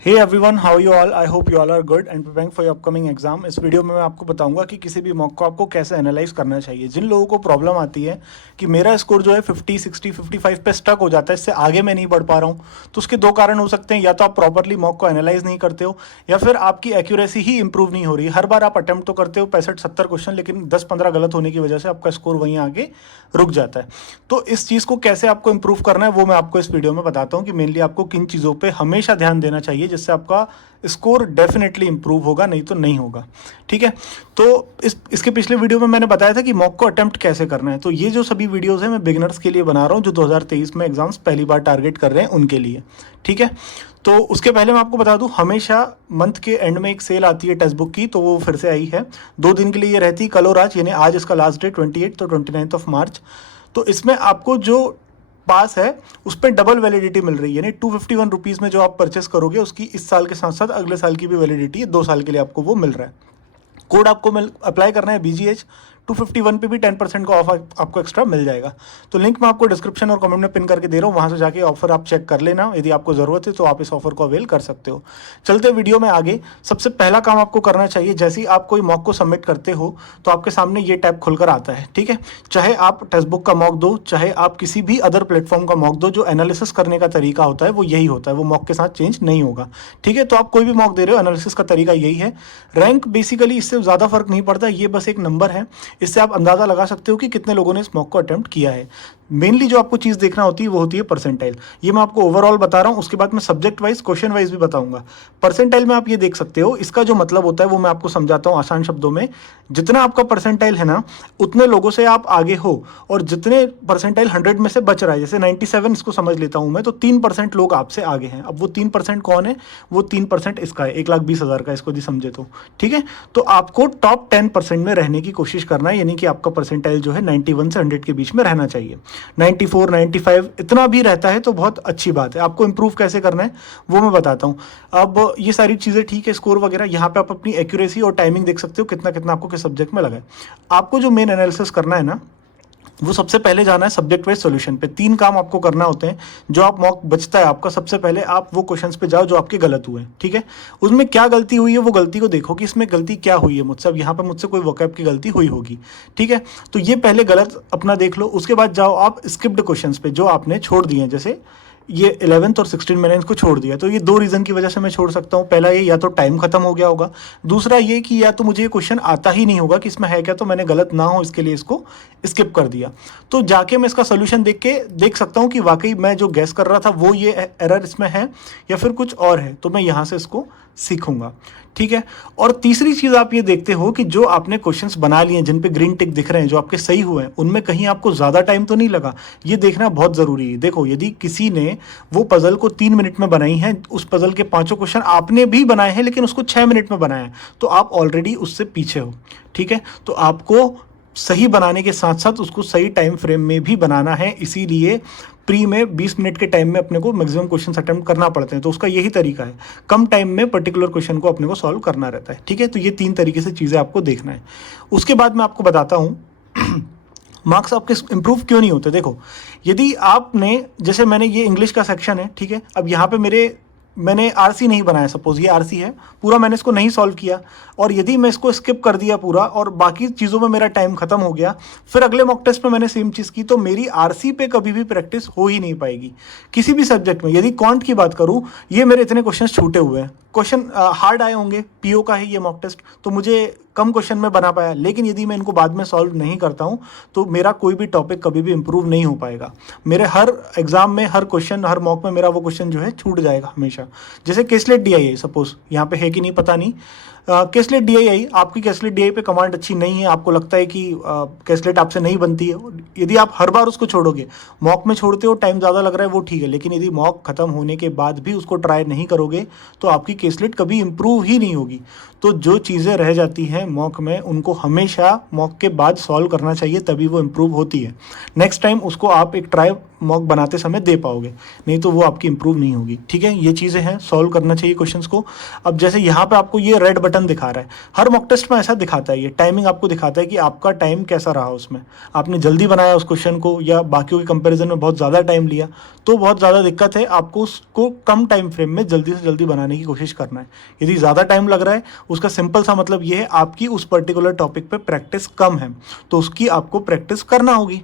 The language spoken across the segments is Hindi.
Hey everyone, how you all? I hope you all are good and preparing for your upcoming exam. इस वीडियो में मैं आपको बताऊंगा कि किसी भी मॉक को आपको कैसे एनालाइज करना चाहिए। जिन लोगों को प्रॉब्लम आती है कि मेरा स्कोर जो है 50, 60, 55 पे स्टक हो जाता है, इससे आगे मैं नहीं बढ़ पा रहा हूँ, तो उसके दो कारण हो सकते हैं। या तो आप प्रॉपरली मॉक को एनालाइज नहीं करते हो, या फिर आपकी एक्यूरेसी ही इंप्रूव नहीं हो रही। हर बार आप अटेम्प्ट तो करते हो 65-70 क्वेश्चन, लेकिन 10-15 गलत होने की वजह से आपका स्कोर वहीं आगे रुक जाता है। तो इस चीज़ को कैसे आपको इंप्रूव करना है वो मैं आपको इस वीडियो में बताता हूँ कि मेनली आपको किन चीज़ों पे हमेशा ध्यान देना चाहिए, जिससे आपका स्कोर डेफिनेटली इंप्रूव होगा, नहीं तो नहीं होगा। ठीक है, तो इसके पिछले वीडियो में मैंने बताया था कि मॉक को अटेम्प्ट कैसे करना है। तो ये जो सभी वीडियोस हैं मैं बिगिनर्स के लिए बना रहा हूँ, जो 2023 में एग्जाम्स पहली बार टारगेट कर रहे हैं उनके लिए। ठीक है, तो उसके पहले मैं आपको बता दूं, हमेशा मंथ के एंड में एक सेल आती है टेक्स्ट बुक की, तो वो फिर से आई है। 2 दिन के लिए ये रहती है, कल और आज, यानी आज इसका लास्ट डेट 28, तो 29 ऑफ मार्च। तो इसमें आपको जो पास है उस पर डबल वैलिडिटी मिल रही है, यानी 251 रुपीज़ में जो आप परचेस करोगे उसकी इस साल के साथ साथ अगले साल की भी वैलिडिटी है। 2 साल के लिए आपको वो मिल रहा है। कोड आपको अप्लाई करना है BGH 251 पे भी 10% का ऑफ आपको एक्स्ट्रा मिल जाएगा। तो लिंक मैं आपको डिस्क्रिप्शन और कमेंट में पिन करके दे रहा हूँ, वहाँ से जाके ऑफर आप चेक कर लेना। यदि आपको ज़रूरत है तो आप इस ऑफर को अवेल कर सकते हो। चलते वीडियो में आगे, सबसे पहला काम आपको करना चाहिए, जैसे ही आप कोई मॉक को सबमिट करते हो तो आपके सामने ये टैब खुलकर आता है। ठीक है, चाहे आप टेक्स्ट बुक का मॉक दो, चाहे आप किसी भी अदर प्लेटफॉर्म का मॉक दो, जो एनालिसिस करने का तरीका होता है वो यही होता है, वो मॉक के साथ चेंज नहीं होगा। ठीक है, तो आप कोई भी मॉक दे रहे हो, एनालिसिस का तरीका यही है। रैंक बेसिकली इससे ज़्यादा फर्क नहीं पड़ता, ये बस एक नंबर है। इससे आप अंदाज़ा लगा सकते हो कि कितने लोगों ने इस मॉक को अटेम्प्ट किया है। मेनली जो आपको चीज़ देखना होती है वो होती है परसेंटाइल। ये मैं आपको ओवरऑल बता रहा हूँ, उसके बाद मैं सब्जेक्ट वाइज, क्वेश्चन वाइज भी बताऊंगा। परसेंटाइल में आप ये देख सकते हो, इसका जो मतलब होता है वो मैं आपको समझाता हूँ आसान शब्दों में। जितना आपका परसेंटाइल है ना, उतने लोगों से आप आगे हो, और जितने परसेंटाइल 100 में से बच रहा है, जैसे 97 इसको समझ लेता हूँ मैं, तो 3% लोग आपसे आगे हैं। अब वो 3% कौन है? वो 3% इसका है, 1,20,000 का, इसको जी समझे तो। ठीक है, तो आपको टॉप 10% में रहने की कोशिश करना है, यानी कि आपका परसेंटाइल जो है 91 से 100 के बीच में रहना चाहिए। 94, 95 इतना भी रहता है तो बहुत अच्छी बात है। आपको इंप्रूव कैसे करना है वो मैं बताता हूँ। अब ये सारी चीज़ें ठीक है, स्कोर वगैरह, यहाँ पे आप अपनी एक्यूरेसी और टाइमिंग देख सकते हो, कितना कितना आपको किस सब्जेक्ट में लगा है। आपको जो मेन एनालिसिस करना है ना, वो सबसे पहले जाना है सब्जेक्ट वाइज सॉल्यूशन पे। 3 काम आपको करना होते हैं। जो आप मॉक बचता है आपका, सबसे पहले आप वो क्वेश्चंस पे जाओ जो आपके गलत हुए हैं। ठीक है, उसमें क्या गलती हुई है वो गलती को देखो कि इसमें गलती क्या हुई है मुझसे। अब यहाँ पे मुझसे कोई वोकैब की गलती हुई होगी। ठीक है, तो ये पहले गलत अपना देख लो। उसके बाद जाओ आप स्किप्ड क्वेश्चंस पे जो आपने छोड़ दिए हैं, जैसे ये 11th और 16 मैंने इसको छोड़ दिया। तो ये 2 रीज़न की वजह से मैं छोड़ सकता हूँ। पहला ये, या तो टाइम खत्म हो गया होगा। दूसरा ये कि या तो मुझे ये क्वेश्चन आता ही नहीं होगा कि इसमें है क्या, तो मैंने गलत ना हो इसके लिए इसको स्किप कर दिया। तो जाके मैं इसका सोल्यूशन देख के देख सकता हूँ कि वाकई मैं जो गैस कर रहा था वो ये एरर इसमें है या फिर कुछ और है, तो मैं यहाँ से इसको सीखूंगा। ठीक है, और तीसरी चीज़ आप ये देखते हो कि जो आपने क्वेश्चंस बना लिए हैं, जिन पे ग्रीन टिक दिख रहे हैं, जो आपके सही हुए हैं, उनमें कहीं आपको ज़्यादा टाइम तो नहीं लगा। ये देखना बहुत ज़रूरी है। देखो, यदि किसी ने वो पजल को 3 मिनट में बनाई है, उस पजल के 5 क्वेश्चन आपने भी बनाए हैं लेकिन उसको 6 मिनट में बनाया है, तो आप ऑलरेडी उससे पीछे हो। ठीक है, तो आपको सही बनाने के साथ साथ उसको सही टाइम फ्रेम में भी बनाना है। इसीलिए प्री में 20 मिनट के टाइम में अपने को मैक्सिमम क्वेश्चन अटेम्प्ट करना पड़ते हैं। तो उसका यही तरीका है, कम टाइम में पर्टिकुलर क्वेश्चन को अपने को सॉल्व करना रहता है। ठीक है, तो ये 3 तरीके से चीज़ें आपको देखना है। उसके बाद मैं आपको बताता हूँ मार्क्स आपके इंप्रूव क्यों नहीं होते। देखो, यदि आपने, जैसे मैंने ये इंग्लिश का सेक्शन है, ठीक है, अब यहाँ पे मैंने आरसी नहीं बनाया, सपोज ये आरसी है पूरा, मैंने इसको नहीं सॉल्व किया, और यदि मैं इसको स्किप कर दिया पूरा और बाकी चीज़ों में मेरा टाइम खत्म हो गया, फिर अगले मॉक टेस्ट में मैंने सेम चीज़ की, तो मेरी आरसी पे कभी भी प्रैक्टिस हो ही नहीं पाएगी किसी भी सब्जेक्ट में। यदि क्वांट की बात करूँ, ये मेरे इतने क्वेश्चन छूटे हुए हैं। क्वेश्चन हार्ड आए होंगे, पीओ का है ये मॉक टेस्ट, तो मुझे कम क्वेश्चन में बना पाया, लेकिन यदि मैं इनको बाद में सॉल्व नहीं करता हूँ तो मेरा कोई भी टॉपिक कभी भी इंप्रूव नहीं हो पाएगा। मेरे हर एग्जाम में, हर क्वेश्चन, हर मॉक में मेरा वो क्वेश्चन जो है छूट जाएगा हमेशा। जैसे केसलेट DII, सपोज यहाँ पे है कि नहीं पता नहीं, केसलेट DII, आपकी केसलेट DII पे कमांड अच्छी नहीं है, आपको लगता है कि केसलेट आपसे नहीं बनती है, यदि आप हर बार उसको छोड़ोगे, मॉक में छोड़ते हो, टाइम ज़्यादा लग रहा है वो ठीक है, लेकिन यदि मॉक खत्म होने के बाद भी उसको ट्राई नहीं करोगे तो आपकी केसलेट कभी इंप्रूव ही नहीं होगी। तो जो चीज़ें रह जाती हैं मॉक में, उनको हमेशा मॉक के बाद सॉल्व करना चाहिए, तभी वो इंप्रूव होती है। नेक्स्ट टाइम उसको आप एक ट्राई मॉक बनाते समय दे पाओगे, नहीं तो वो आपकी इंप्रूव नहीं होगी। ठीक है, ये चीज़ें हैं, सॉल्व करना चाहिए क्वेश्चंस को। अब जैसे यहाँ पे आपको ये रेड बटन दिखा रहा है, हर मॉक टेस्ट में ऐसा दिखाता है, ये टाइमिंग आपको दिखाता है कि आपका टाइम कैसा रहा उसमें, आपने जल्दी बनाया उस क्वेश्चन को या बाकियों के कंपेरिजन में बहुत ज़्यादा टाइम लिया, तो बहुत ज़्यादा दिक्कत है। आपको उसको कम टाइम फ्रेम में जल्दी से जल्दी बनाने की कोशिश करना है। यदि ज़्यादा टाइम लग रहा है, उसका सिंपल सा मतलब ये है आपकी उस पर्टिकुलर टॉपिक पे प्रैक्टिस कम है, तो उसकी आपको प्रैक्टिस करना होगी।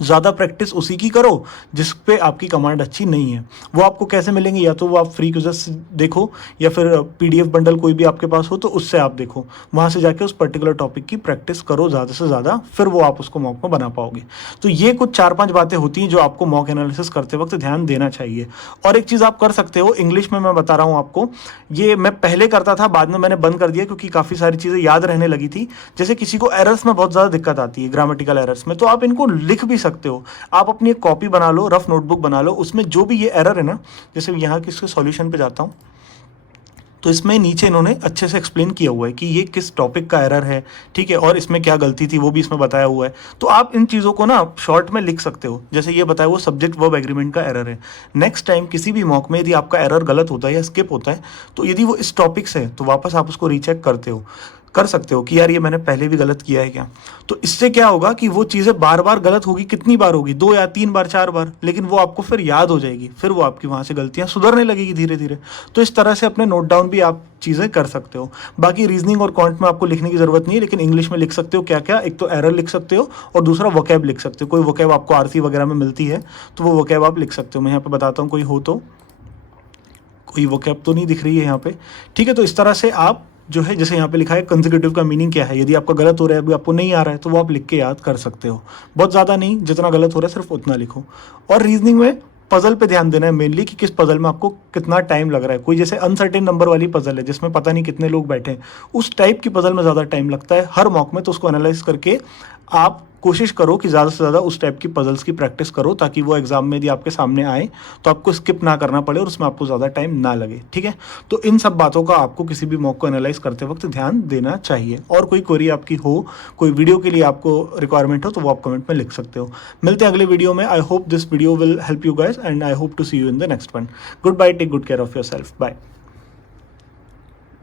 ज़्यादा प्रैक्टिस उसी की करो जिस पे आपकी कमांड अच्छी नहीं है। वो आपको कैसे मिलेंगे, या तो वो आप फ्री क्विज़ेस देखो या फिर पीडीएफ बंडल कोई भी आपके पास हो तो उससे आप देखो, वहाँ से जाके उस पर्टिकुलर टॉपिक की प्रैक्टिस करो ज़्यादा से ज़्यादा, फिर वो आप उसको मॉक में बना पाओगे। तो ये कुछ 4-5 बातें होती हैं जो आपको मॉक एनालिसिस करते वक्त ध्यान देना चाहिए। और एक चीज़ आप कर सकते हो, इंग्लिश में मैं बता रहा हूँ आपको, ये मैं पहले करता था, बाद में मैंने बंद कर दिया क्योंकि काफ़ी सारी चीज़ें याद रहने लगी थी। जैसे किसी को एरर्स में बहुत ज़्यादा दिक्कत आती है, ग्रामेटिकल एरर्स में, तो आप इनको लिख भी सकते हो। आप अपनी एक कॉपी बना लो, रफ नोटबुक बना लो, उसमें जो भी ये एरर है ना, जैसे यहाँ किसके सॉल्यूशन पे जाता हूँ तो इसमें नीचे इन्होंने अच्छे से एक्सप्लेन किया हुआ है कि ये किस टॉपिक का एरर है, ठीक है, और इसमें क्या गलती थी वो भी इसमें बताया हुआ है। तो आप इन चीज़ों को ना शॉर्ट में लिख सकते हो। जैसे ये बताया वो सब्जेक्ट वर्ब एग्रीमेंट का एरर है, नेक्स्ट टाइम किसी भी मॉक में यदि आपका एरर गलत होता है या स्किप होता है, तो यदि वो इस टॉपिक से है तो वापस आप उसको रीचेक कर सकते हो कि यार ये मैंने पहले भी गलत किया है क्या। तो इससे क्या होगा कि वो चीज़ें बार बार गलत होगी, कितनी बार होगी, 2 या 3 बार 4 बार, लेकिन वो आपको फिर याद हो जाएगी, फिर वो आपकी वहाँ से गलतियाँ सुधरने लगेगी धीरे धीरे। तो इस तरह से अपने नोट डाउन भी आप चीज़ें कर सकते हो। बाकी रीजनिंग और क्वांट में आपको लिखने की ज़रूरत नहीं है, लेकिन इंग्लिश में लिख सकते हो क्या क्या, एक तो एरर लिख सकते हो और दूसरा वोकैब लिख सकते हो। कोई वोकैब आपको आरसी वगैरह में मिलती है तो वो वोकैब आप लिख सकते हो। मैं यहाँ पे बताता हूँ, कोई हो तो, कोई वोकैब तो नहीं दिख रही है यहाँ पे, ठीक है। तो इस तरह से आप जो है, जैसे यहाँ पे लिखा है कंसेक्यूटिव का मीनिंग क्या है, यदि आपका गलत हो रहा है, अभी आपको नहीं आ रहा है, तो वो आप लिख के याद कर सकते हो। बहुत ज़्यादा नहीं, जितना गलत हो रहा है सिर्फ उतना लिखो। और रीजनिंग में पजल पे ध्यान देना है मेनली, कि किस पजल में आपको कितना टाइम लग रहा है। कोई जैसे अनसर्टेन नंबर वाली पजल है जिसमें पता नहीं कितने लोग बैठे हैं, उस टाइप की पजल में ज़्यादा टाइम लगता है हर मॉक में, तो उसको एनालाइज करके आप कोशिश करो कि ज़्यादा से ज़्यादा उस टाइप की पजल्स की प्रैक्टिस करो, ताकि वो एग्जाम में यदि आपके सामने आए तो आपको स्किप ना करना पड़े और उसमें आपको ज़्यादा टाइम ना लगे। ठीक है, तो इन सब बातों का आपको किसी भी मॉक को एनालाइज करते वक्त ध्यान देना चाहिए। और कोई क्वेरी आपकी हो, कोई वीडियो के लिए आपको रिक्वायरमेंट हो, तो वो आप कमेंट में लिख सकते हो। मिलते हैं अगले वीडियो में। I hope this video will help you guys and I hope to see you in the next one. Goodbye, take good care of yourself, bye.